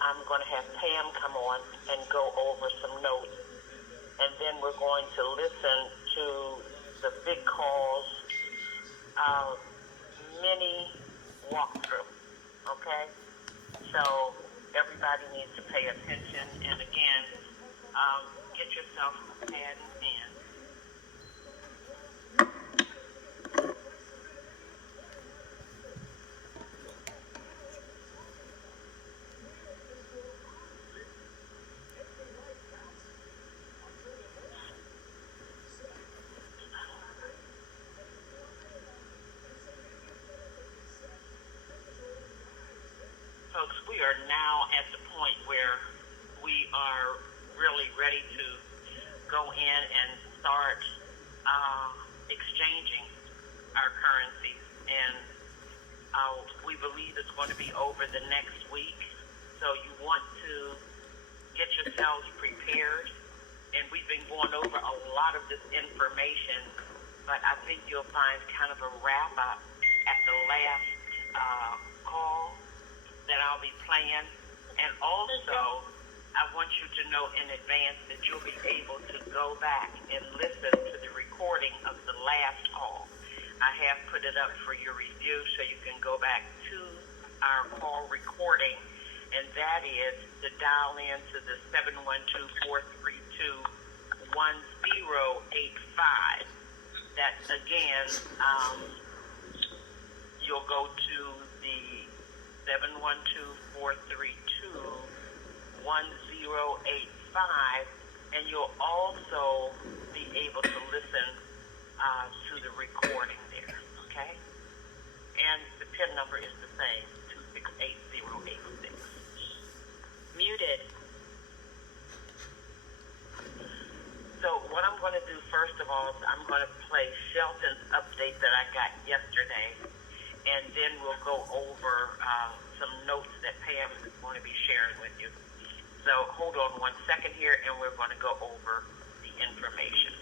I'm going to have Pam come on and go over some notes. And then we're going to listen to the big calls mini walkthrough. Okay? So everybody needs to pay attention. And again, get yourself a pad and pen. Folks, we are now at the point where we are really ready to go in and start exchanging our currencies. And we believe it's going to be over the next week. So you want to get yourselves prepared. And we've been going over a lot of this information, but I think you'll find kind of a wrap up at the last call that I'll be playing. And also, I want you to know in advance that you'll be able to go back and listen to the recording of the last call. I have put it up for your review so you can go back to our call recording, and that is to dial in to the 712-432-1085. That's again, you'll go to the 712-432-1085, and you'll also be able to listen to the recording there, okay? And the PIN number is the same, 268086. Muted. So what I'm going to do first of all is I'm going to play Shelton's update that I got yesterday, and then we'll go over some notes that Pam is going to be sharing with you. So hold on 1 second here, and we're going to go over the information.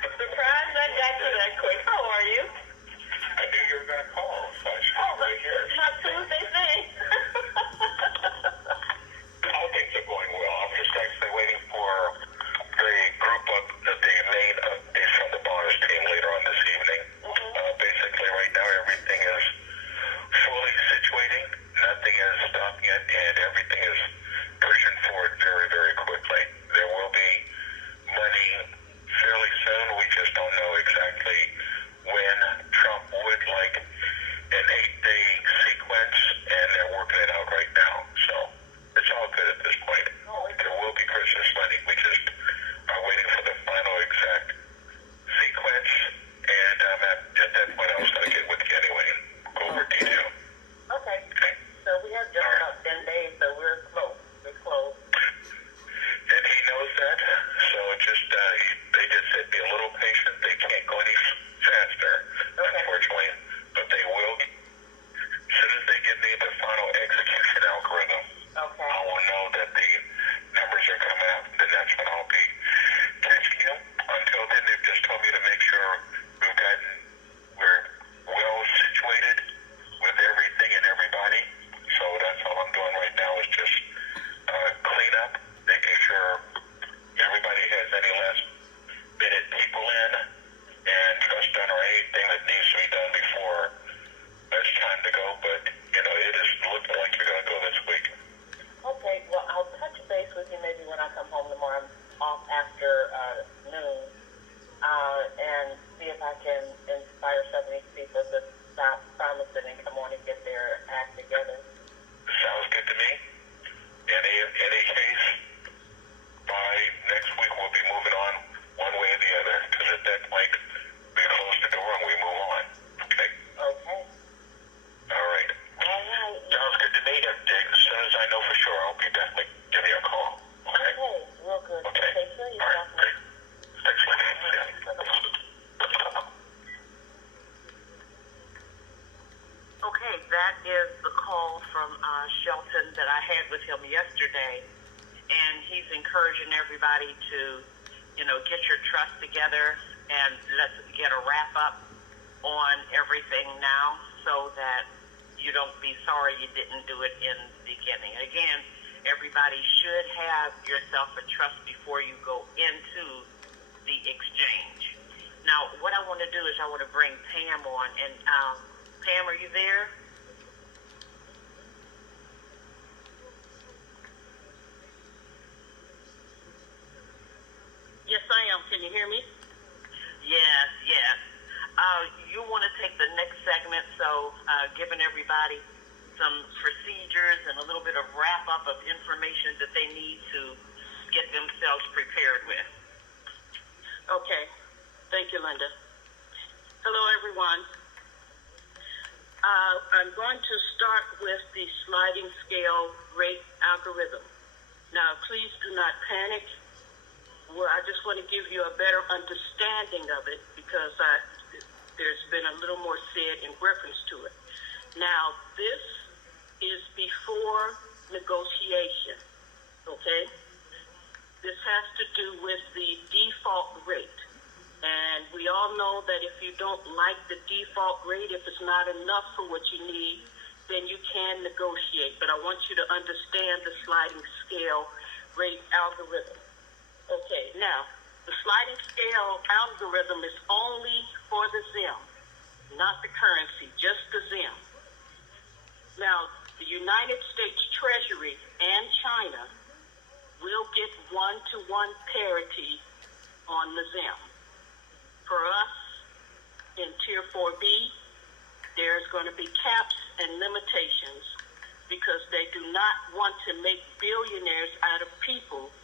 Surprised I got to that quick. How are you? I knew you were going to call, so I should be right here. My Tuesday thing. All things are going well. I'm just actually waiting for the group of the main updates from the Bonus team later on this evening. Basically, right now, everything is fully situating. Nothing is stopping it, and everything is pushing forward very, very quickly. There will be money fairly soon. We just don't know exactly when. Trump would like an 8-day sequence, and they're working it out right now. So it's all good at this point. There will be Christmas money. We just are waiting for the final exact sequence, and at that point I was going to get with you anyway and go over detail. Okay. So we have just about 10 days, so we're close. We're close. And he knows that, so just they just said be a little patient. They can't go any faster, unfortunately, but they will. As soon as they give me the final execution algorithm, I will know that the numbers are coming out, then that's when I'll be catching you. Until then, they've just told me to make sure we're well situated with everything and everybody. So that's all I'm doing right now is just clean up, making sure everybody has any last minute people in, and trust done or anything that needs to be done before it's time to go. But it is looking like you're going to go this week. Okay, well, I'll touch base with you maybe when I come home tomorrow. I'm off after noon, and see if I can inspire some of these people to stop promising and come on and get their act together. Sounds good to me. In any case, by next week we'll be moving on one way or the other, because at that point we close the door and we move on. Okay? Okay. All right. Sounds good to me. As soon as I know for sure, I'll be definitely giving you a call. Okay? Real good. Okay. Take care of All right. yourself. Great. Thanks, Lenny. Yeah. Okay, that is the call from Shelton that I had with him yesterday. and he's encouraging everybody to, get your trust together and let's get a wrap up on everything now so that you don't be sorry you didn't do it in the beginning. Again, everybody should have yourself a trust before you go into the exchange. Now, what I want to do is I want to bring Pam on. And Pam, are you there? Yes, I am. Can you hear me? Yes, yes. You want to take the next segment, so giving everybody some procedures and a little bit of wrap-up of information that they need to get themselves prepared with. Okay. Thank you, Linda. Hello, everyone. I'm going to start with the sliding scale rate algorithm. Now, please do not panic. Well, I just want to give you a better understanding of it because there's been a little more said in reference to it. Now, this is before negotiation, okay? This has to do with the default rate. And we all know that if you don't like the default rate, if it's not enough for what you need, then you can negotiate. But I want you to understand the sliding scale rate algorithm. Okay, now, the sliding scale algorithm is only for the ZIM, not the currency, just the ZIM. Now, the United States Treasury and China will get one-to-one parity on the ZIM. For us, in Tier 4B, there's going to be caps and limitations because they do not want to make billionaires out of people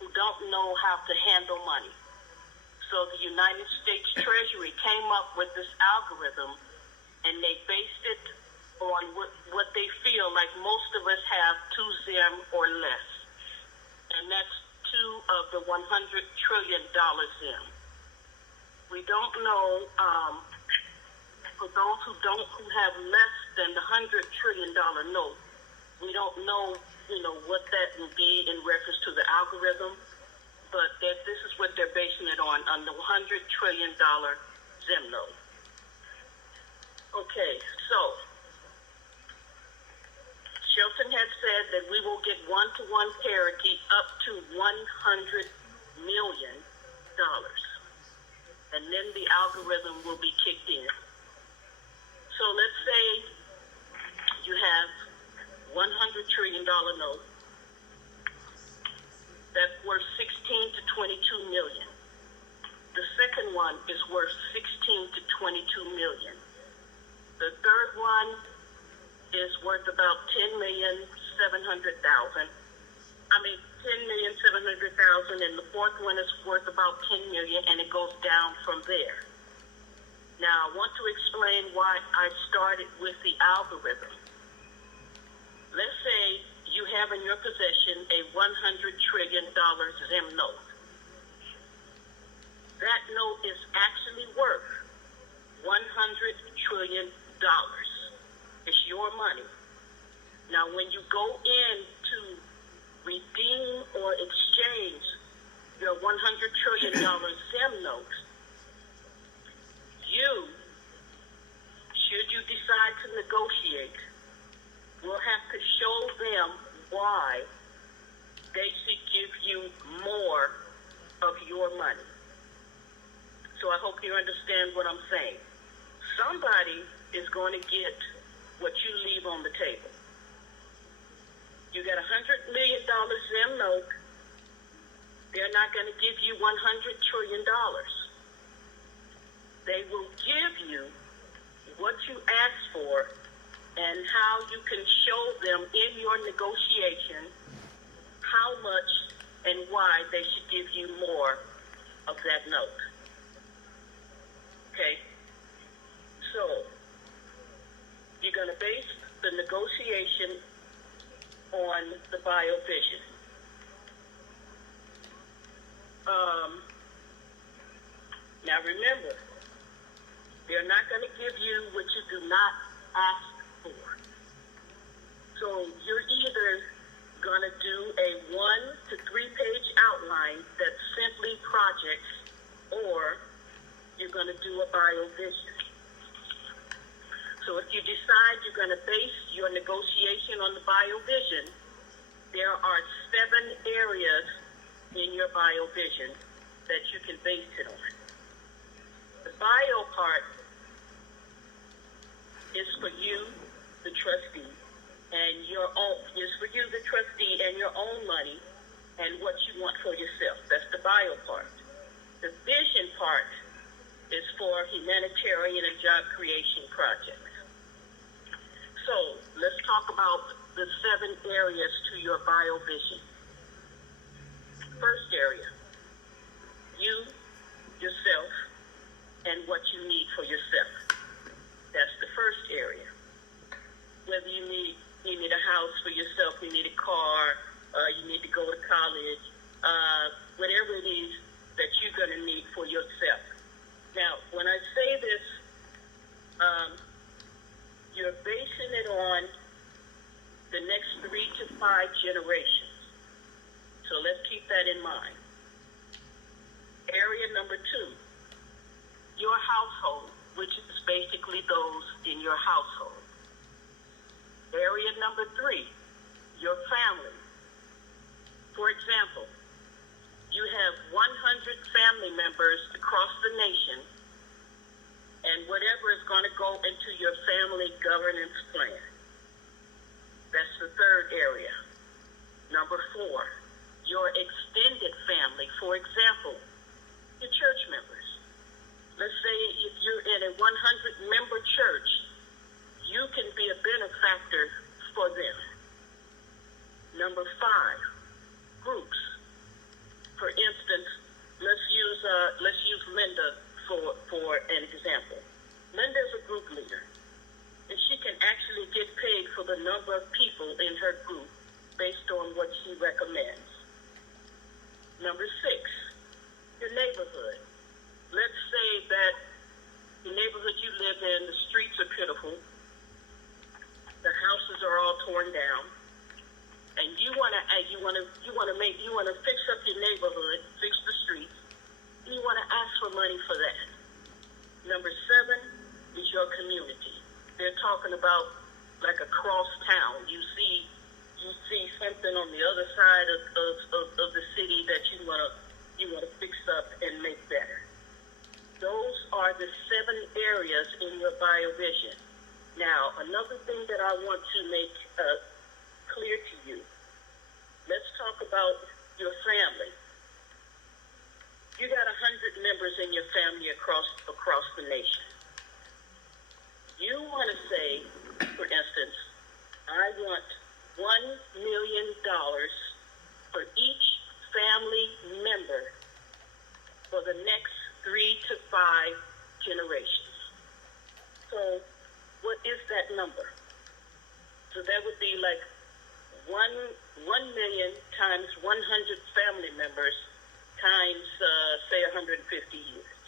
who don't know how to handle money. So the United States Treasury came up with this algorithm, and they based it on what they feel like most of us have 2 ZIM or less. And that's 2 of the $100 trillion ZIM. We don't know, for those who have less than the $100 trillion note, we don't know, what that will be in reference to the algorithm, but this is what they're basing it on the $100 trillion ZIM note. Okay, so Shelton had said that we will get one-to-one parity up to $100 million, and then the algorithm will be kicked in. So let's say you have $100 trillion note that's worth 16 to 22 million. The second one is worth 16 to 22 million. The third one is worth about 10,700,000. And the fourth one is worth about 10 million, and it goes down from there. Now, I want to explain why I started with the algorithm. Let's say you have in your possession a $100 trillion ZIM note. That note is actually worth $100 trillion. It's your money. Now, when you go in to redeem or exchange your $100 trillion ZIM note, should you decide to negotiate, will have to show them why they should give you more of your money. So I hope you understand what I'm saying. Somebody is going to get what you leave on the table. You got $100 million ZIM note. They're not going to give you $100 trillion. They will give you what you asked for and how you can show them in your negotiation how much and why they should give you more of that note. Okay? So, you're going to base the negotiation on the biovision. Now remember, they're not going to give you what you do not ask for. So you're either going to do a 1 to 3 page outline that's simply projects, or you're going to do a bio vision. So if you decide you're going to base your negotiation on the bio vision, there are 7 areas in your bio vision that you can base it on. The bio part is for you, the trustee, and your own, is for you, the trustee, and your own money and what you want for yourself. That's the bio part. The vision part is for humanitarian and job creation projects. So let's talk about the 7 areas to your bio vision. First area, you, yourself, and what you need for yourself. That's the first area. Whether you need a house for yourself, you need a car, you need to go to college, whatever it is that you're going to need for yourself. Now, when I say this, you're basing it on the next 3 to 5 generations. So let's keep that in mind. Area number 2, your household, which is basically those in your household. Area number 3, your family. For example, you have 100 family members across the nation, and whatever is going to go into your family governance plan. That's the third area. Number 4, your extended family. For example, your church members. Let's say if you're in a 100-member church, you can be a benefactor for them. Number 5, groups. For instance, let's use Linda for an example. Linda's a group leader, and she can actually get paid for the number of people in her group based on what she recommends. Number 6, your neighborhood. Let's say that the neighborhood you live in, the streets are pitiful, the houses are all torn down, and you want to fix up your neighborhood, fix the streets, and you want to ask for money for that. Number 7 is your community. They're talking about like across town. You see something on the other side of the city that you want to fix up and make better. Those are the 7 areas in your bio vision. Now, another thing that I want to make clear to you, let's talk about your family. You got 100 members in your family across the nation. You want to say, for instance, I want $1 million for each family member for the next 3 to 5 generations. So what is that number? So that would be like 1 million times 100 family members times, say, 150 years.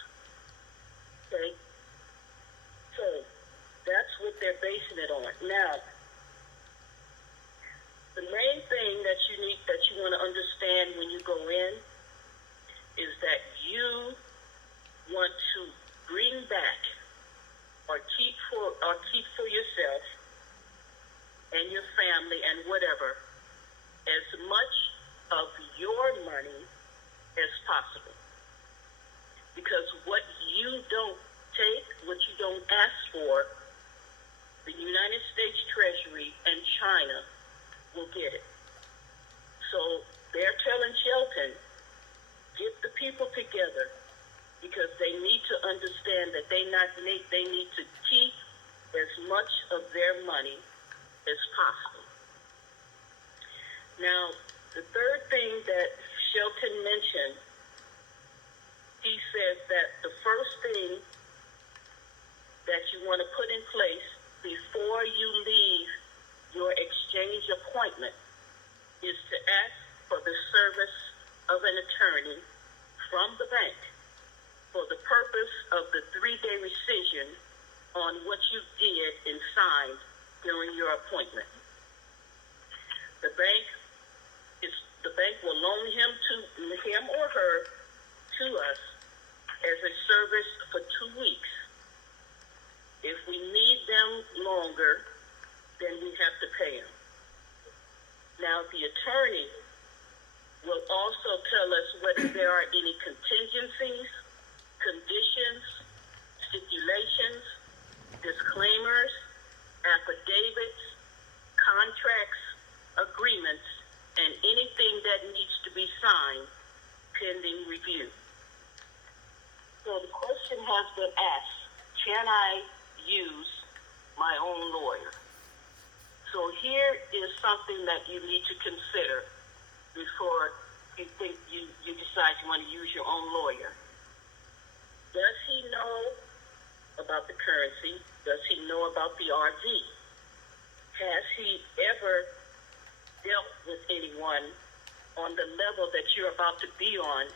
Okay? So that's what they're basing it on. Now, the main thing that you want to understand when you go in is that you want to bring back or keep for yourself and your family and whatever as much of your money as possible. Because what you don't take, what you don't ask for, the United States Treasury and China will get it. So they're telling Shelton, get the people together, because they need to understand that they need to keep as much of their money as possible. Now, the third thing that Shelton mentioned, he says that the first thing that you want to put in place before you leave your exchange appointment is to ask for the service of an attorney from the bank for the purpose of the 3-day rescission on what you did and signed during your appointment. The bank the bank will loan him or her to us as a service for 2 weeks. If we need them longer, then we have to pay them. Now, the attorney will also tell us whether there are any contingencies, conditions, stipulations, disclaimers, affidavits, contracts, agreements, and anything that needs to be signed pending review. So the question has been asked, can I use my own lawyer? So here is something that you need to consider before you think you decide you want to use your own lawyer. Does he know about the currency? Does he know about the RV? Has he ever dealt with anyone on the level that you're about to be on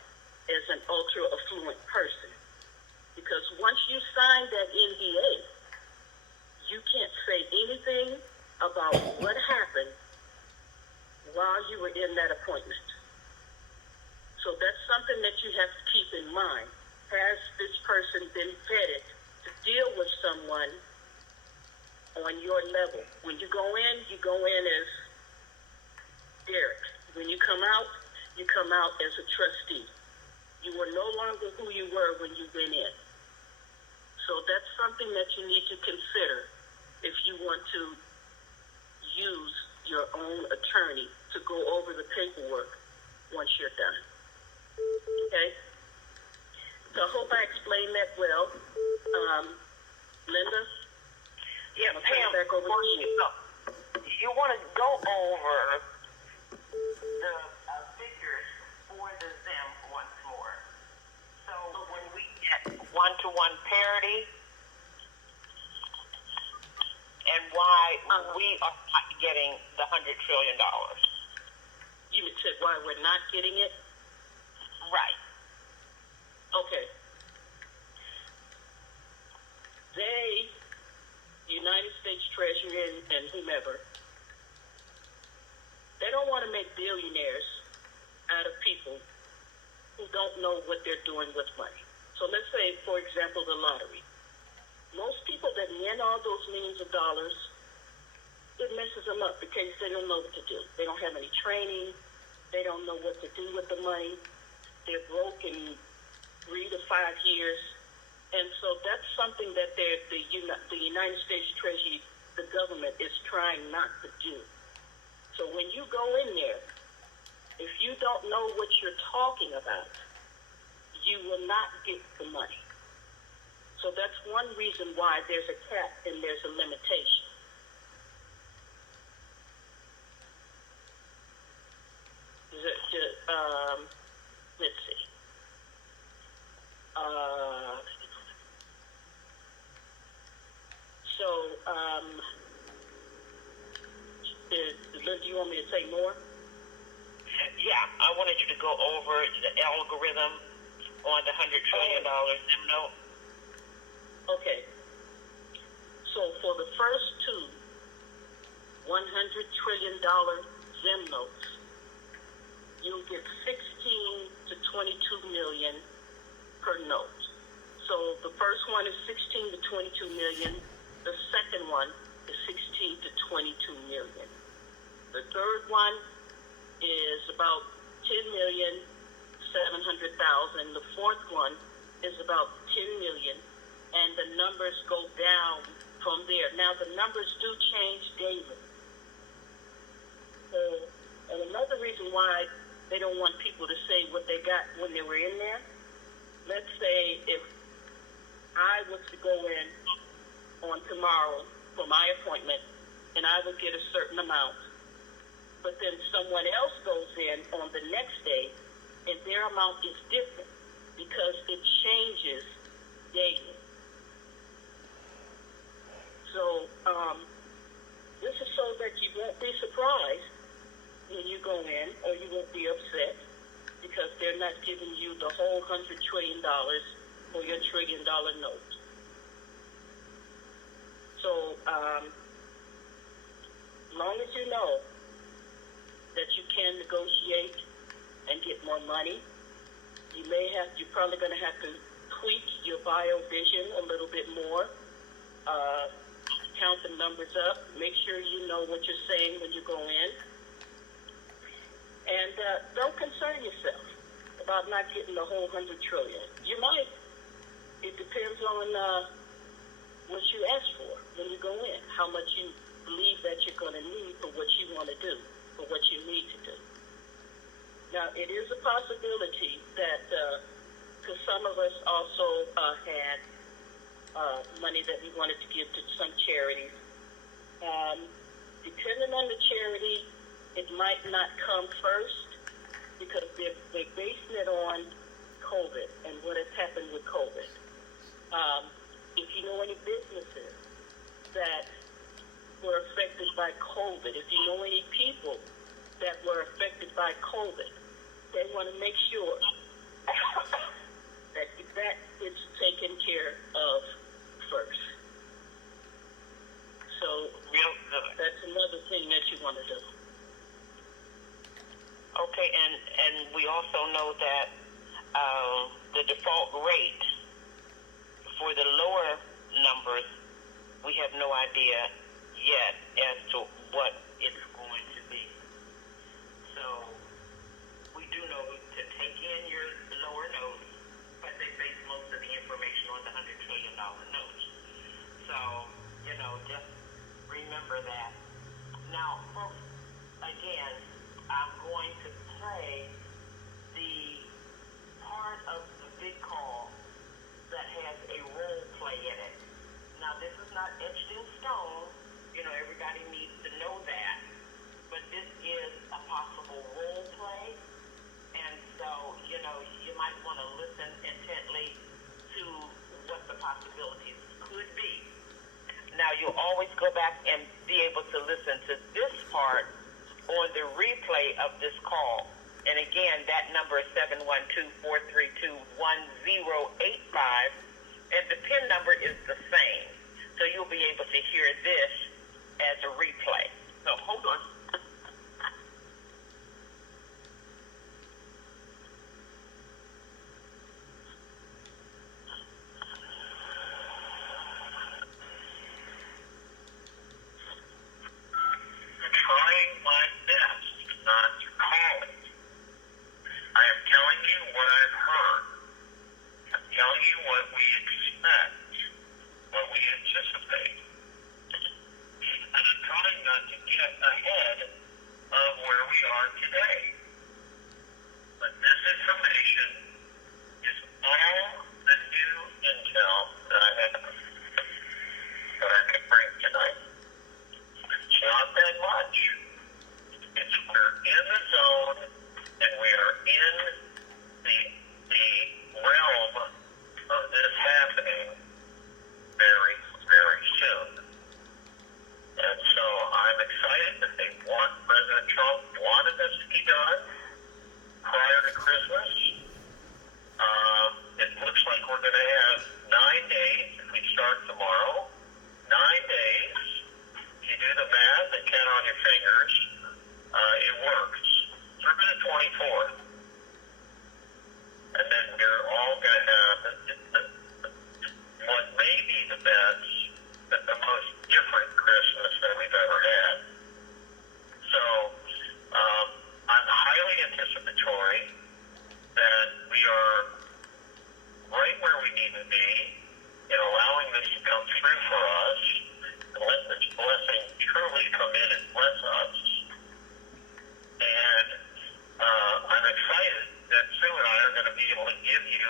as an ultra affluent person? Because once you sign that NDA, you can't say anything about what happened while you were in that appointment. So that's something that you have to keep in mind. Has this person been vetted to deal with someone on your level? When you go in as Derek. When you come out as a trustee. You are no longer who you were when you went in. So that's something that you need to consider if you want to use your own attorney to go over the paperwork once you're done. Okay? So I hope I explained that well. Linda? Yeah, I'll turn Pam, it back over to you. You want to go over the figures for the ZIM once more. So when we get one-to-one parity, and why we are not getting the $100 trillion. You said why we're not getting it? Right. Okay. They, United States Treasury and whomever, they don't want to make billionaires out of people who don't know what they're doing with money. So let's say, for example, the lottery. Most people that win all those millions of dollars, it messes them up because they don't know what to do. They don't have any training. They don't know what to do with the money. They're broke in 3 to 5 years. And so that's something that the United States Treasury, the government, is trying not to do. So when you go in there, if you don't know what you're talking about, you will not get the money. So that's one reason why there's a cap and there's a limitation. Let's see. Do you want me to say more? Yeah, I wanted you to go over the algorithm on the $100 trillion ZIM note. Okay. So for the first two $100 trillion ZIM notes, you'll get 16 to 22 million per note. So the first one is 16 to 22 million. The second one is 16 to 22 million. The third one is about 10,700,000. The fourth one is about 10 million, and the numbers go down from there. Now the numbers do change daily. So, and another reason why they don't want people to say what they got when they were in there. Let's say if I was to go in on tomorrow for my appointment, and I would get a certain amount, but then someone else goes in on the next day, and their amount is different because it changes daily. So this is so that you won't be surprised when you go in, or you won't be upset because they're not giving you the whole $100 trillion for your $1 trillion note. So long as you know that you can negotiate and get more money. You're probably going to have to tweak your bio vision a little bit more. Count the numbers up. Make sure you know what you're saying when you go in. And don't concern yourself about not getting the whole $100 trillion. You might. It depends on what you ask for when you go in, how much you believe that you're going to need for what you want to do, for what you need to do. Now, it is a possibility that, because some of us also had money that we wanted to give to some charities. Depending on the charity, it might not come first because they're basing it on COVID and what has happened with COVID. If you know any businesses that were affected by COVID, if you know any people that were affected by COVID, they want to make sure that is taken care of first. So Real good. that's another thing that you want to do. Okay, and we also know that the default rate for the lower numbers, we have no idea yet as to what it's going to be. So we do know to take in your lower notes, but they base most of the information on the $100 trillion notes. So, just remember that. Now, folks, again, I'm going to play the part of the big call that has a role play in it. Now, this is not etched in stone. Everybody needs to know that. But this is a possible role play. And so, you might want to listen intently to what the possibilities could be. Now, you'll always go back and be able to listen to this part on the replay of this call. And again, that number is 712-432-1085, and the PIN number is the same. So you'll be able to hear this as a replay. So hold on. I'm trying my best not to call it. I am telling you what I've heard. I'm telling you what we expect, what we anticipate. And I'm trying not to get ahead of where we are today. But this information is all the new intel that I could bring tonight. It's not that much. We're in the zone, and we are in the realm of this happening very, very soon. And so I'm excited that President Trump wanted this to be done prior to Christmas. It looks like we're going to have 9 days if we start tomorrow. 9 days. If you do the math and count on your fingers, it works. Through the 24th. And then we're all going to have what may be the best, the most different Christmas that we've ever had. So I'm highly anticipatory that we are right where we need to be in allowing this to come through for us and let this blessing truly come in and bless us. And I'm excited that Sue and I are going to be able to give you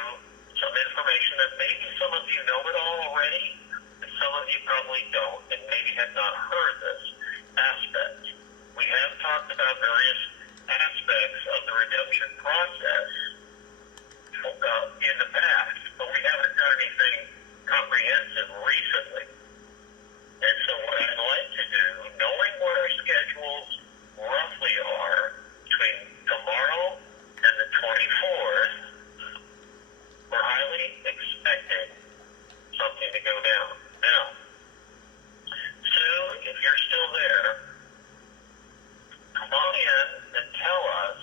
some information that maybe some of you know it all already, and some of you probably don't, and maybe have not heard this aspect. We have talked about various aspects of the redemption process in the past, but we haven't done anything comprehensive recently. And so what I'd like to do, knowing what our schedules roughly are between tomorrow and the 24th, we're highly expecting something to go down. Now, Sue, if you're still there, come on in and tell us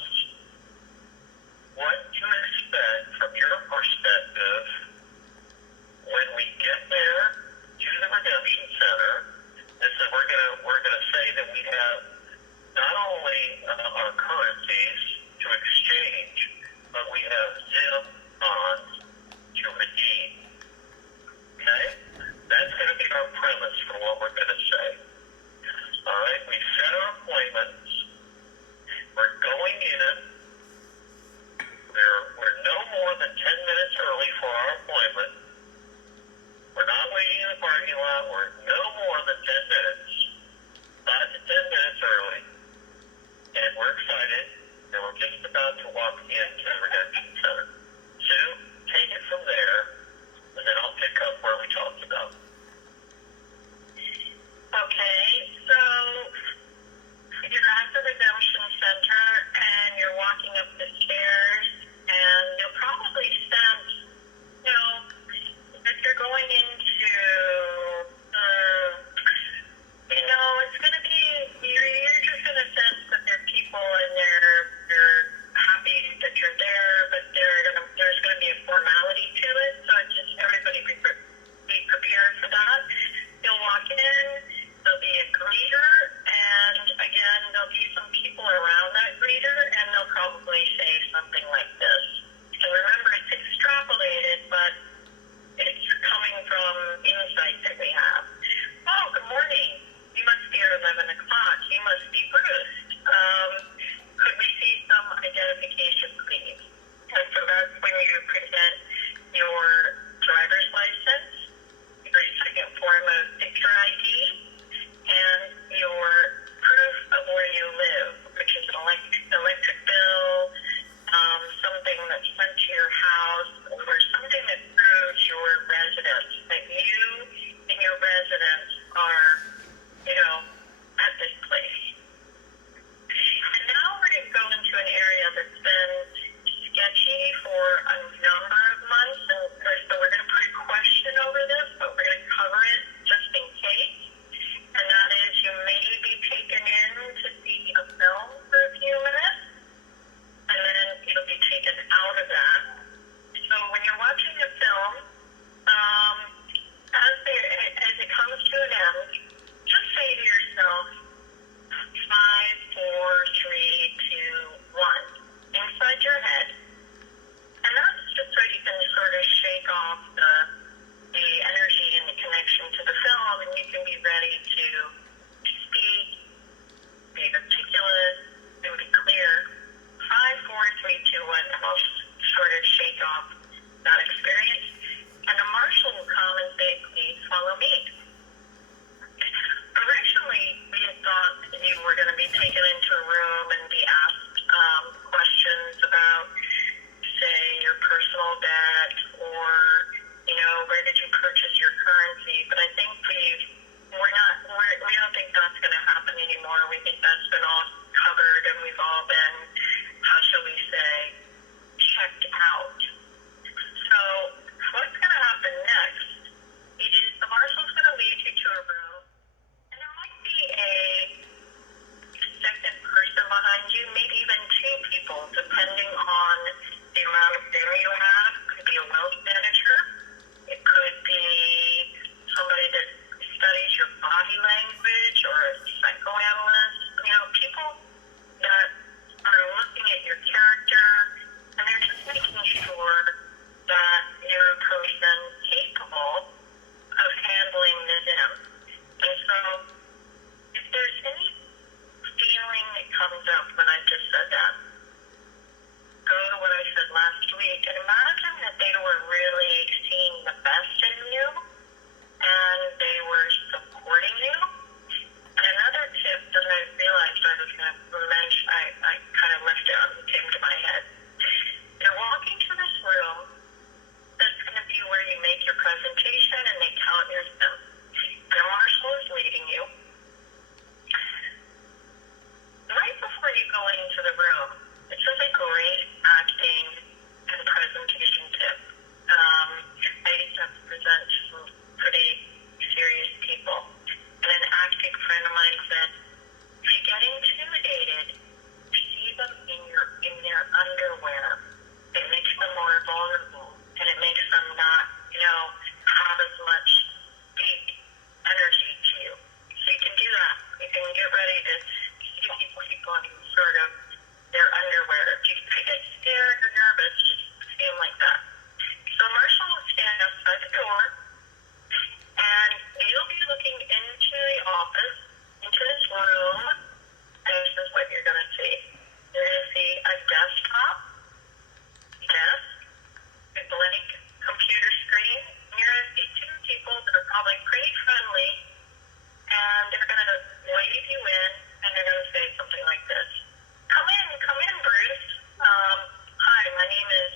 think that's been all covered, and we've all been, how shall we say, checked out. So what's going to happen next is the marshal's going to lead you to a room, and there might be a second person behind you, maybe even two people, depending on the amount of Zoom you have. It could be a wealth manager. It could be somebody that studies your body language, or a psychoanalyst. You know, people that are looking at your character, and they're just making sure that you're a person capable of handling the Zoom. And so, if there's any feeling that comes up when I just said that, go to what I said last week and imagine that they were really seeing the best in you and they were supporting you. And another tip that I realized I was going to mention, I kind of left out and came to my head. You're walking to this room that's going to be where you make your presentation and they count your Zoom. And a marshal is leading you. Right before you go into the room, this is a great acting and presentation tip. I used to have to present to some pretty serious people. And an acting friend of mine said, if you get intimidated, see them in their underwear. It makes them more vulnerable, and it makes them not, have as much deep energy to you. So you can do that. You can get ready to see people in sort of their underwear. If you get scared or nervous, just see them like that. So Marshall will stand outside the door, and you'll be looking into the office, into this room, and this is what you're going to see. You're going to see a desktop, desk, a blank computer screen, and you're going to see two people that are probably pretty friendly, and they're going to wave you in, and they're going to say something like this. Come in, Bruce. Hi, my name is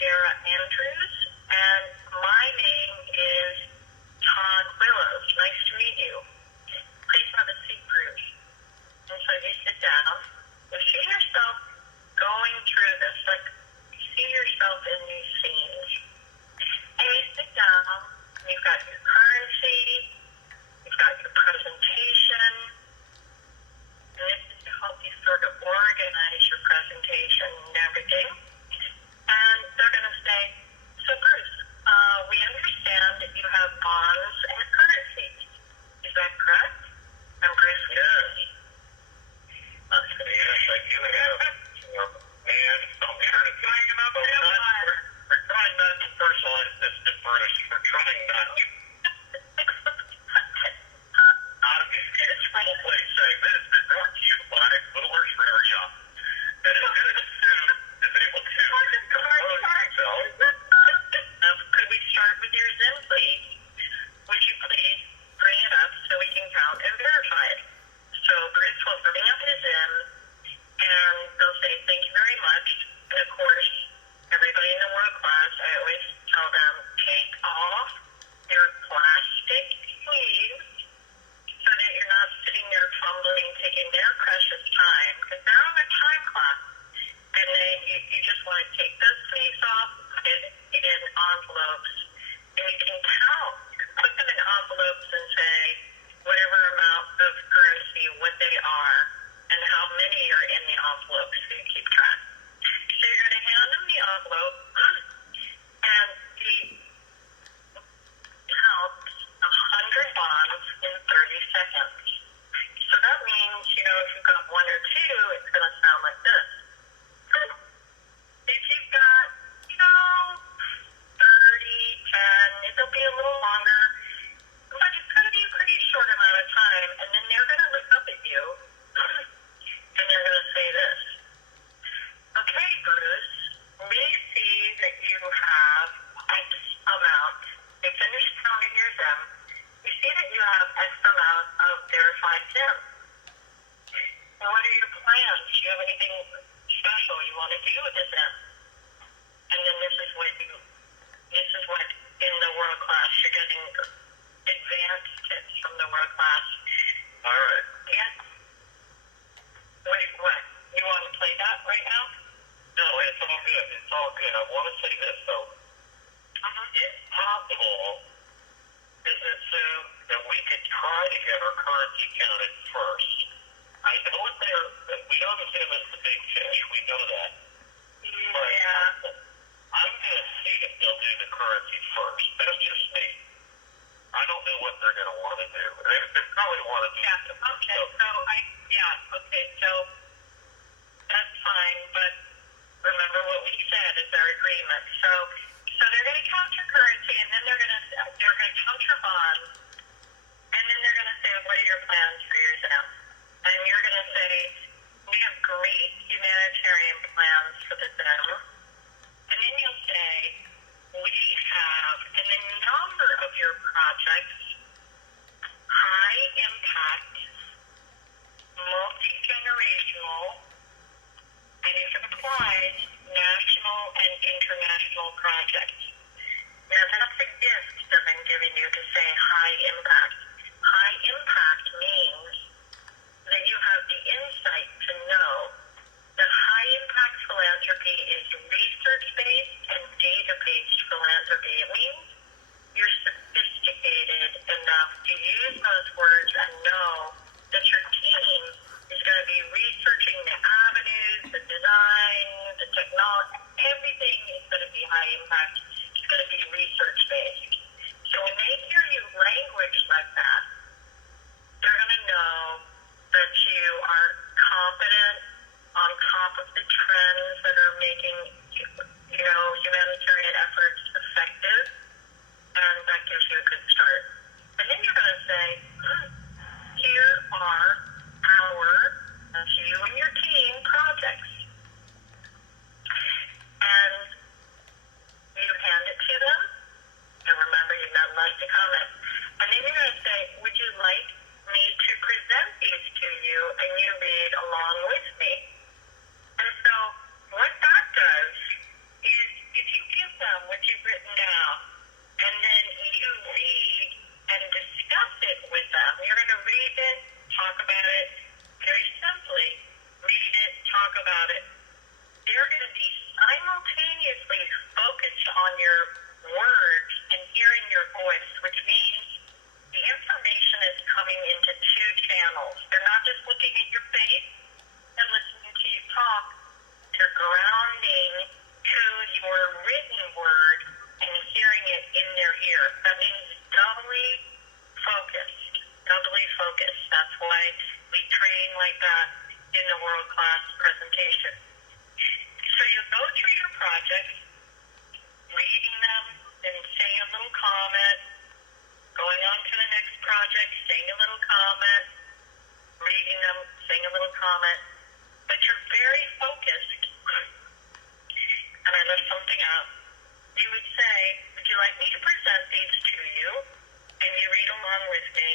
Sarah Andrews, and my name is Todd Willows. Nice to meet you. Please have a seat, Bruce. And so you sit down. You see yourself going through this, like see yourself in these scenes. And you sit down, and you've got your currency, you've got your presentation, and this is to help you sort of organize your presentation and everything. And they're going to say, so Bruce, we understand that you have bonds and currencies. Is that correct? And Bruce, Yes. Yes, I do have. And I'm trying to we're trying not to personalize this to Bruce. We're trying not to. This role play segment has been brought to you by Little Earth Forever Young. And as good as Sue is able to compose himself. could we start with your Zim, please? Would you please bring it up so we can count and verify it? So Bruce will bring up his Zim, and they'll say, thank you very much. And of course, everybody in the world class, I always tell them, take off your plastic sleeves so that you're not sitting there fumbling, taking their precious time, because they're on a time clock. And you just want to take those sleeves off, put it in envelopes, and you can count. You can put them in envelopes and say whatever amount of currency, what they are, and how many are in the envelope, so you keep track. So you're going to hand them the envelope, and the count 100 bonds in 30 seconds. So that means, if you've got one or two, it's going to sound like this. If you've got, 30, 10, it'll be a little longer, but it's going to be a pretty short amount of time, and then they're going to look up at you, and they're going to say this. Okay, Bruce, we see that you have X amount. They finish counting your Zim. We see that you have X amount of verified Zim. And what are your plans? Do you have anything special you want to do with the Zim? And then this is what in the world class, you're getting advanced tips from the world class. All right. Yes. first. I know what we know the Zim is the big fish. We know that. Yeah. I'm going to see if they'll do the currency first. That's just me. I don't know what they're going to want to do. They probably want to do. Yeah. Okay. So that's fine, but remember what we said is our agreement. So they're going to count your currency, and then they're going to count your bonds, and then they're going to say, what are your plans for your Zim? And you're going to say, we have great humanitarian plans for the Zim. And then you'll say, we have, and the number of your projects, high impact, multi-generational, and if it applies, national and international projects. Now that's a gift that I'm giving you to say high impact. High impact means that you have the insight to know that high impact philanthropy is research-based and data-based philanthropy. It means you're sophisticated enough to use those words and know that your team is going to be researching the avenues, the design, the technology, everything is going to be high impact. It's going to be research-based. So when they hear you language like that, they're going to know that you are competent on top of the trends that are making, humanitarian efforts effective, and that gives you a good start. And then you're going to say, here are that's you and your team, projects. And you hand it to them, and remember, you're not allowed to comment. And then you're going to say, would you like me to present these to you, and you read along with me? And so what that does is if you give them what you've written down, and then you read and discuss it with them, you're going to read it, talk about it, very simply, read it, talk about it. They're going to be simultaneously focused on your words and hearing your voice, which means the information is coming into two channels. They're not just looking at your face and listening to you talk. They're grounding to your written word and hearing it in their ear. That means doubly focused. That's why we train like that in the world-class presentation. So you go through your projects, reading them, and saying a little comment, going on to the next project, saying a little comment, reading them, saying a little comment, but you're very focused. And I left something out. You would say, would you like me to present these to you? And you read along with me.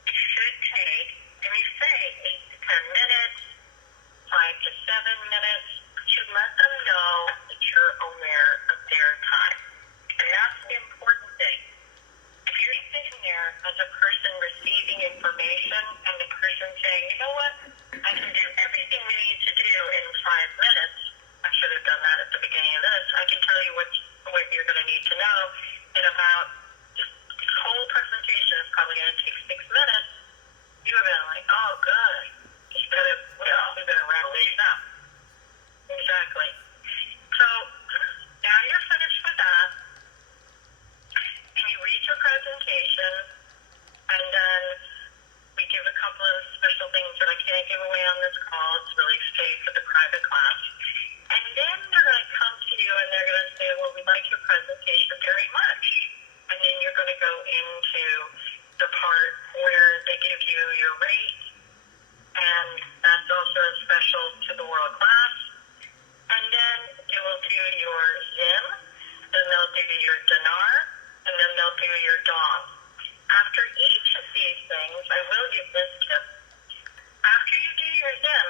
It should take, and you say, 8 to 10 minutes, 5 to 7 minutes, to let them know that you're aware of their time. And that's the important thing. If you're sitting there as a person receiving information and the person saying, you know what, I can do everything we need to do in 5 minutes, I should have done that at the beginning of this, I can tell you what you're going to need to know in about, this whole presentation is probably going to take 6 minutes. You would have been like, oh, good. We better wrap these up. Exactly. So now you're finished with that, and you read your presentation, and then we give a couple of special things that I can't give away on this call. It's really safe for the private class. And then they're going to come to you and they're going to say, well, we like your presentation very much. And then you're going to go into the part where they give you your rate, and that's also special to the world class. And then they will do your Zim, then they'll do your dinar, and then they'll do your dong. After each of these things, I will give this tip. After you do your Zim,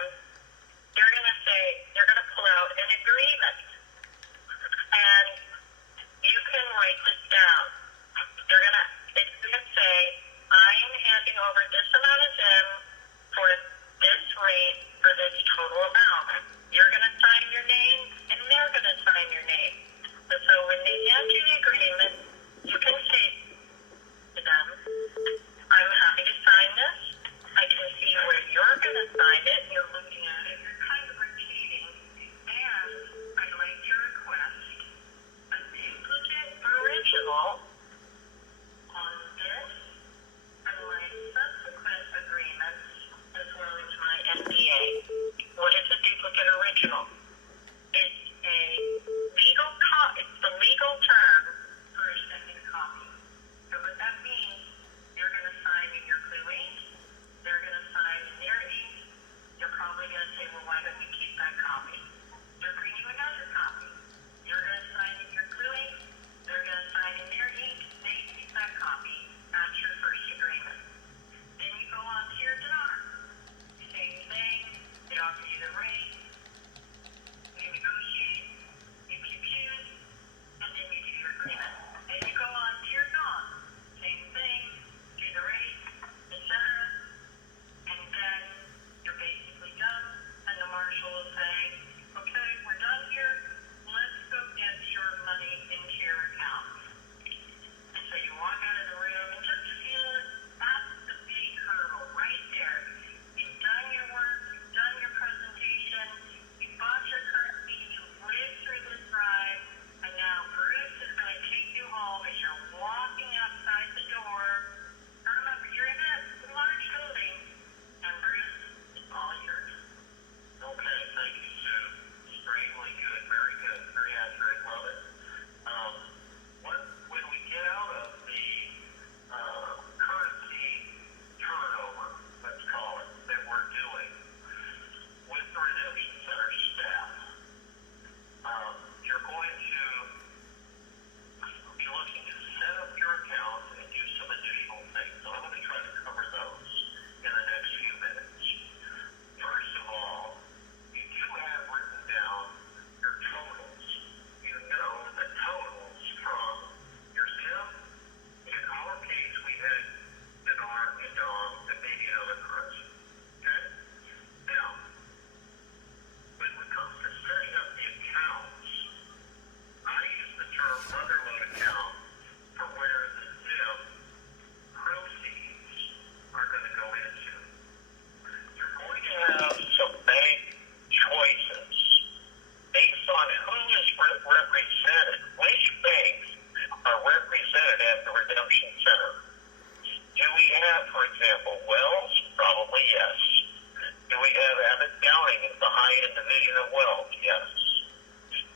Division of Wealth? Yes.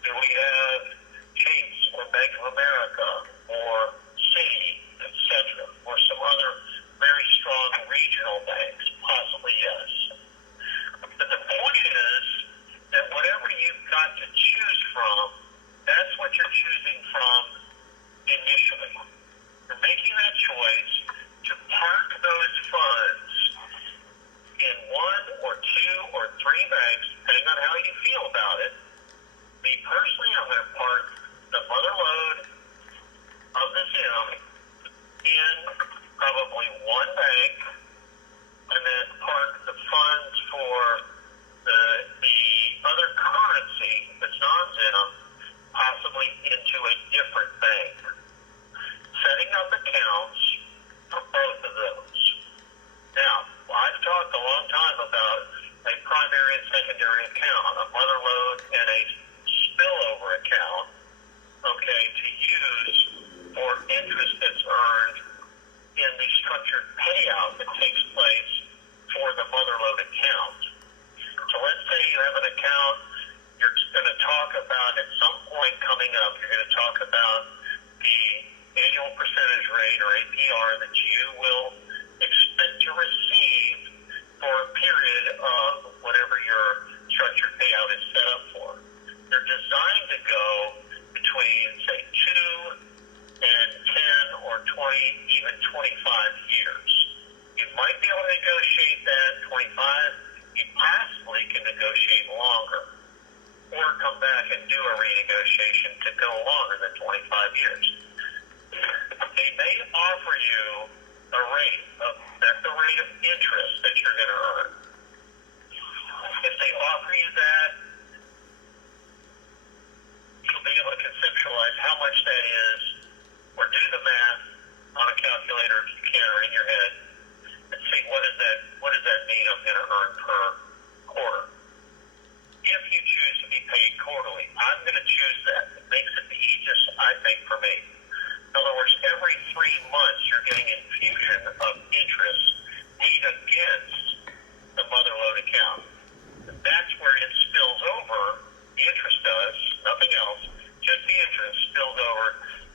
Do we have Chase or Bank of America or Citi, etc., or some other very strong regional banks? Possibly yes. But the point is that whatever you've got to choose from, that's what you're choosing from initially. You're making that choice to park those funds in one or two or three banks, depending on how you feel about it. Me personally, I'm going to park the mother lode of the Zim in probably one bank, and then park the funds for the other currency that's non-Zim possibly into a different bank. Setting up accounts for both of those. Now, I've talked a long time about a primary and secondary account, a mother lode and a spillover account, okay, to use for interest that's earned in the structured payout that takes place for the mother lode account. So let's say you have an account you're going to talk about at some point coming up, you're going to talk about the annual percentage rate or APR that you will expect to receive for a period of whatever your structured payout is set up for. They're designed to go between, say, 2 and 10 or 20, even 25 years. You might be able to negotiate that 25. You possibly can negotiate longer or come back and do a renegotiation to go longer than 25 years. They may offer you a rate that's the rate of interest that you're going to earn. If they offer you that, you'll be able to conceptualize how much that is, or do the math on a calculator if you can, or in your head, and see what does that mean I'm going to earn per quarter. If you choose to be paid quarterly, I'm going to choose that. It makes it the easiest, I think, for me. In other words, every 3 months you're getting infusion of interest paid against the mother lode account. And that's where it spills over, the interest does, nothing else, just the interest spills over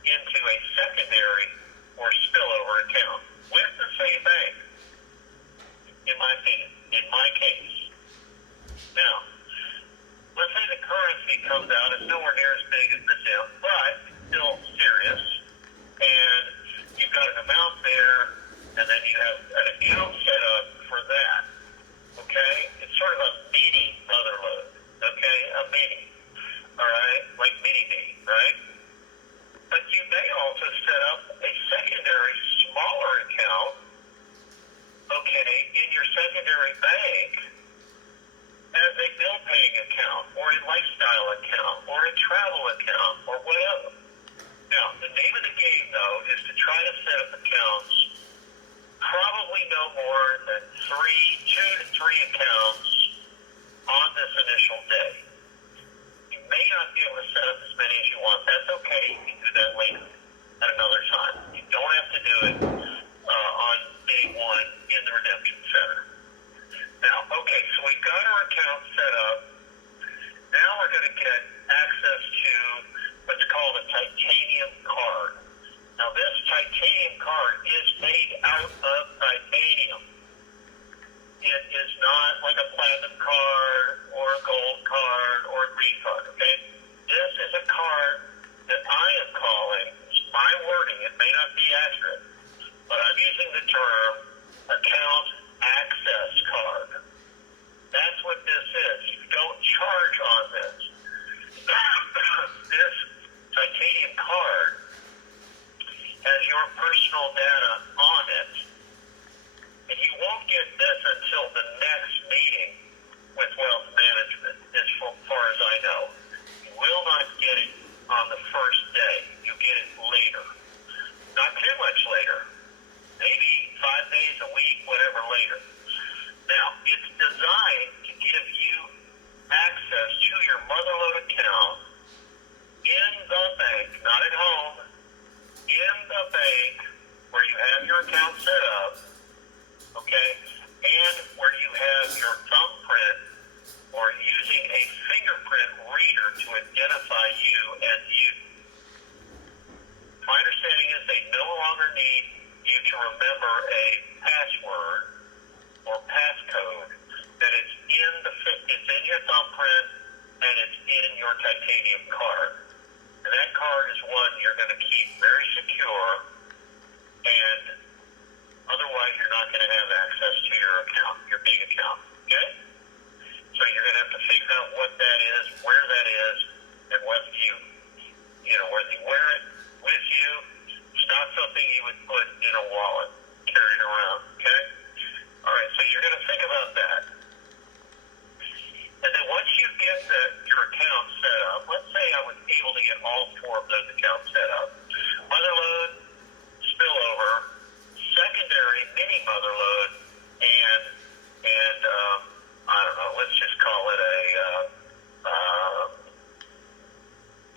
into a secondary or spillover account with the same bank, in my opinion, in my case. Now, let's say the currency comes out, it's nowhere near as big as the Zim, but still serious. And you've got an amount there, and then you have an account set up for that, okay? It's sort of a mini mother lode, okay? A mini, all right? Like mini-me, right? But you may also set up a secondary, smaller account, okay, in your secondary bank as a bill-paying account, or a lifestyle account, or a travel account, or whatever. Now, the name of the game, though, is to try to set up accounts, probably no more than 2 to 3 accounts on this initial day. You may not be able to set up as many as you want. That's okay. You can do that later at another time. You don't have to do it on day one in the redemption center. Now, okay, so we've got our account set up. Now we're going to get access to what's called a titanium card. Now, this titanium card is made out of titanium. It is not like a platinum card or a gold card or a green card, okay? This is a card that I am calling, it's my wording, it may not be accurate, but I'm using the term account access card. That's what this is. You don't charge on this. This titanium card has your personal data on it, and you won't get this until the next meeting with in your titanium card. And that card is one you're going to keep very secure, and otherwise you're not going to have access to your account, your big account. Okay? So you're going to have to figure out what that is, where that is, and whether whether you wear it with you. It's not something you would put in a wallet, carry it around. Okay? All right, so you're going to think about that. And then once you get your account set up, let's say I was able to get all four of those accounts set up. Motherload, spillover, secondary mini motherload, and I don't know, let's just call it a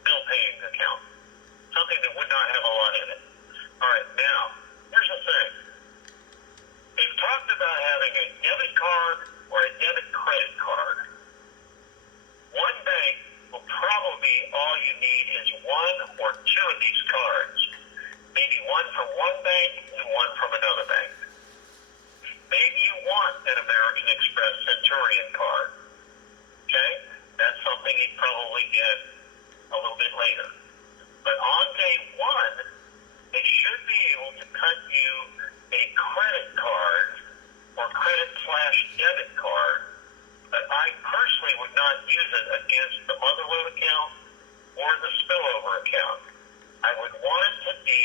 bill paying account. Something that would not have a lot in it. All right, now, here's the thing. They've talked about having a debit card or a debit credit card. One bank will probably all you need is one or two of these cards. Maybe one from one bank and one from another bank. Maybe you want an American Express Centurion card. Okay? That's something you'd probably get a little bit later. But on day one, they should be able to cut you a credit card or credit/debit card, but I personally would not use it against the motherload account or the spillover account. I would want it to be,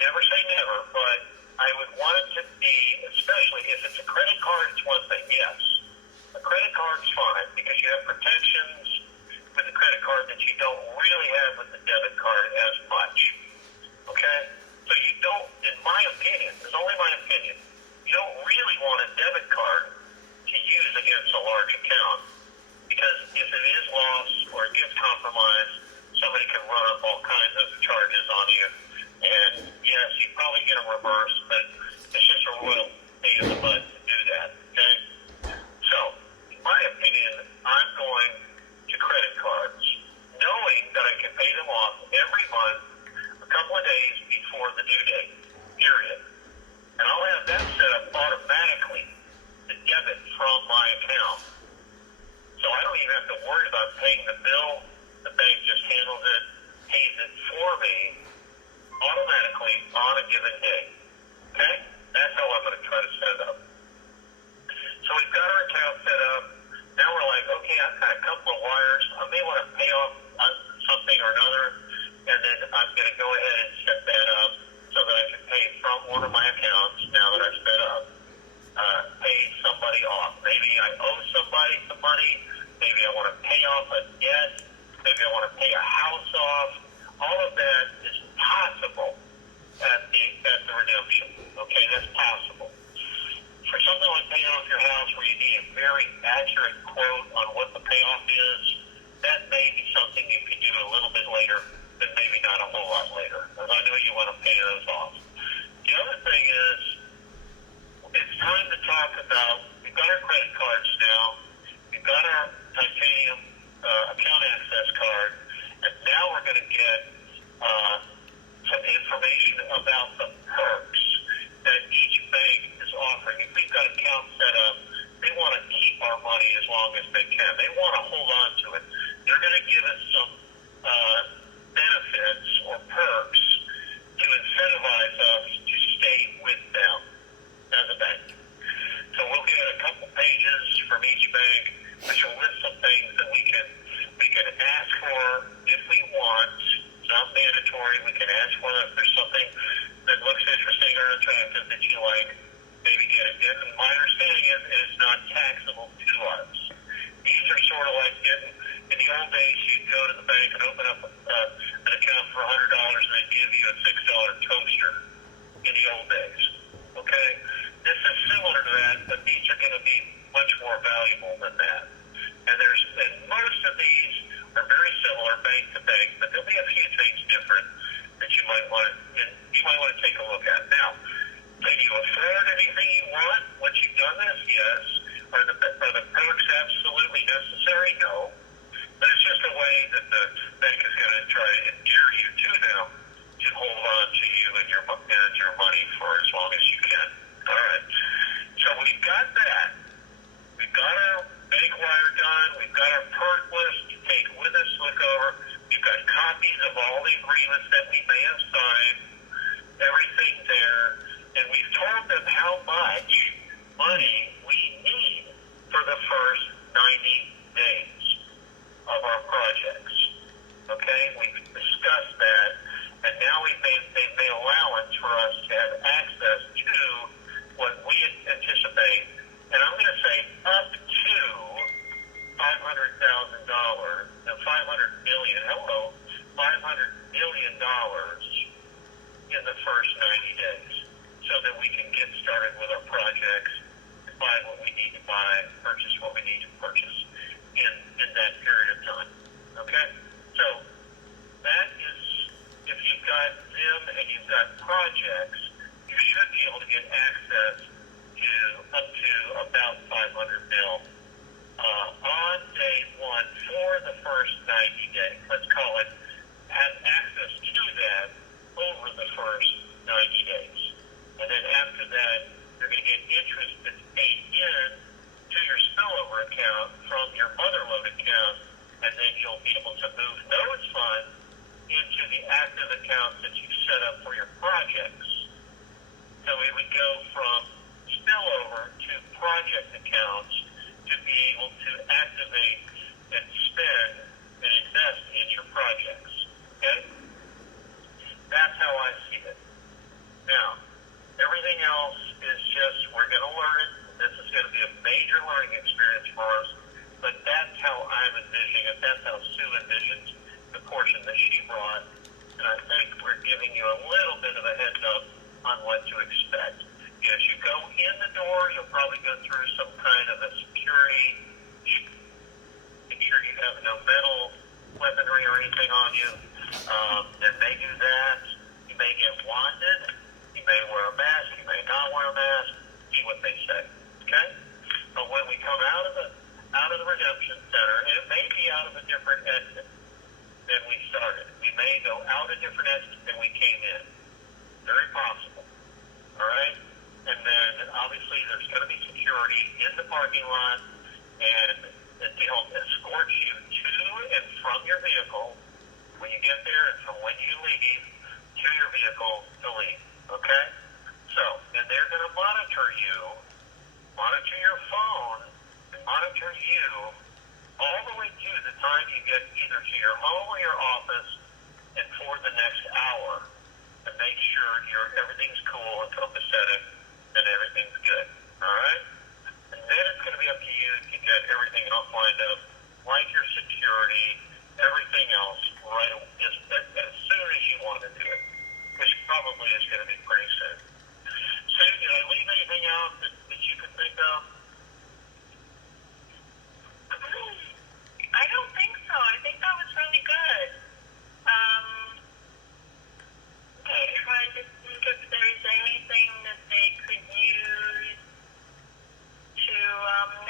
never say never, but I would want it to be, especially if it's a credit card, it's one thing, yes. A credit card's fine because you have protections with the credit card that you don't really have with the debit card as much. Okay? So you don't, in my opinion, it's only my opinion, you don't really want a debit card to use against a large account because if it is lost or it gets compromised, somebody can run up all kinds of charges on you. And yes, you probably get a reverse, but it's just a royal pain in the butt to do that. Okay? So, in my opinion, I'm going to credit cards, knowing that I can pay them off every month a couple of days before the due date, period. And I'll have that set up automatically to debit from my account. So I don't even have to worry about paying the bill. The bank just handles it, pays it for me automatically on a given day. Okay? That's how I'm going to try to set it up. So we've got our account set up. Now we're like, okay, I've got a couple of wires. I may want to pay off something or another, and then I'm going to go ahead and set that up so that I can pay from one of my accounts now that I've set up. Pay somebody off. Maybe I owe somebody some money. Maybe I want to pay off a debt. Maybe I want to pay a house off. All of that is possible at the redemption. Okay, that's possible. For something like paying off your house where you need a very accurate quote on what the payoff is, that may be something you could do a little bit later, but maybe not a whole lot later, because I know you want to pay those off. The other thing is, it's time to talk about, we've got our credit cards now, we've got our titanium account access card, and now we're going to get some information about the perks that each bank is offering. If we've got accounts set up, they want to keep our money as long as they can. They want to hold on to it. They're going to give us some benefits or perks to incentivize us to stay with them as a bank. So we'll get a couple pages from each bank which will list some things that we can ask for if we want. It's not mandatory. We can ask for them if there's something that looks interesting or attractive that you like. Maybe get it. And my understanding is it's not taxable to us. These are sort of like in the old days, you'd go to the bank and open up an account for $100 and they'd give you a $6 toaster in the old days. Okay? This is similar to that, but these are going to be much more valuable than that. And most of these are very similar bank to bank, but there'll be a few things different that you might want to take a look at. Now, can you afford anything you want once you've done this? Yes. Are the perks absolutely necessary? No. But it's just a way that the bank is going to try to endear you to them to hold on to you and your money for as long as you can. All right. So we've got that. We've got our bank wire done. We've got our copies of all the agreements that we may have signed, everything there, and we've told them how much money we need for the first 90 days of our projects. Okay, we've discussed that, and now they've made allowance for us to have access to what we anticipate, and I'm going to say up to $500,000, no, $500 million. Hello, $500 million in the first 90 days, so that we can get started with our projects, buy what we need to buy, purchase what we need to purchase in that period of time. Okay? So that is, if you've got Zim and you've got projects, you should be able to get access to up to about 500 mil on day one for the first 90 days. Let's call it, have access to that over the first 90 days. And then after that, you're going to get interest that's paid in to your spillover account from your motherload account, and then you'll be able to move those funds into the active accounts that you've set up for your projects. So it would go from spillover to project accounts to be able to activate and spend and invest in your projects. Okay? That's how I see it. Now, everything else is just, we're going to learn it. This is going to be a major learning experience for us, but that's how I'm envisioning it. That's how Sue envisions the portion that she brought, and I think we're giving you a little bit of a heads up on what to expect. As you go in the door, you'll probably go through some kind of a security, make sure you have no metal weaponry or anything on you. Then they do that. You may get wanded. You may wear a mask. You may not wear a mask. See what they say. Okay? But when we come out of the redemption center, and it may be out of a different exit than we started. We may go out a different exit than we came in. Very possible. All right? And then obviously there's going to be security in the parking lot, and they'll escort you to and from your vehicle when you get there, and from when you leave to your vehicle to leave. Okay? So, and they're going to monitor you, monitor your phone, and monitor you all the way to the time you get either to your home or your office, and for the next hour, to make sure everything's cool and copacetic and everything's good. All right? And then it's going to be up to you to get everything else lined up, like your security, everything else, right just as soon as you want to do it, which probably is going to be pretty soon. Sue, did I leave anything out that you could think of? I don't think so. I think that was really good. I'm trying to think if there's anything that they could use to,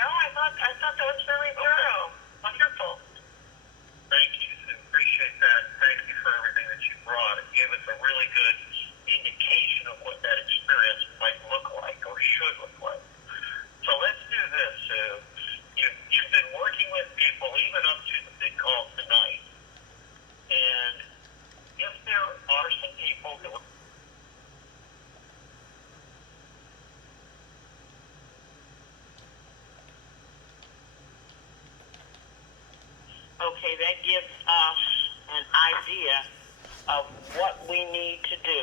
no, I thought that was really thorough. Wonderful. Thank you, Sue. Appreciate that. Thank you for everything that you brought. It gave us a really good indication of what that experience might look like or should look like. So let's do this, Sue. You've been working with people even up to the big call tonight. And if there are some people that would Okay, that gives us an idea of what we need to do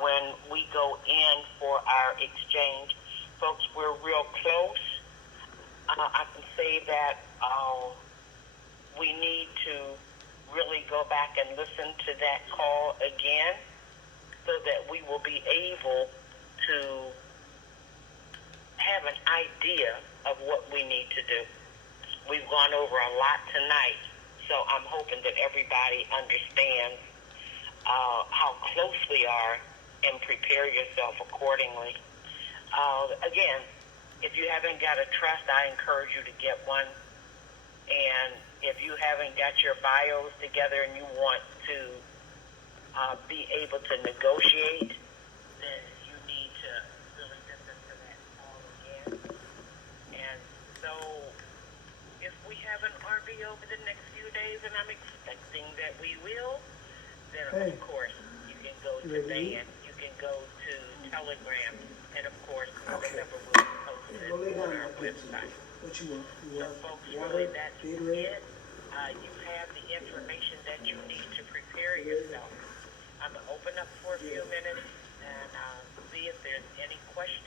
when we go in for our exchange. Folks, we're real close. I can say that we need to really go back and listen to that call again so that we will be able to have an idea of what we need to do. We've gone over a lot tonight, so I'm hoping that everybody understands how close we are and prepare yourself accordingly. Again, if you haven't got a trust, I encourage you to get one. And if you haven't got your bios together and you want to be able to negotiate, then you need to really listen to that call again. And so if we have an RV over the next few days, and I'm expecting that we will, then Hey. of course you can go You to ready to eat? Band, you can go to Telegram, and of course Okay. the number will be posted Well, lay down on and our I'll get to you. website. What you want? You So want folks, water, really that's Gatorade? it. You have the information that you need to prepare yourself. I'm going to open up for a few minutes and see if there's any questions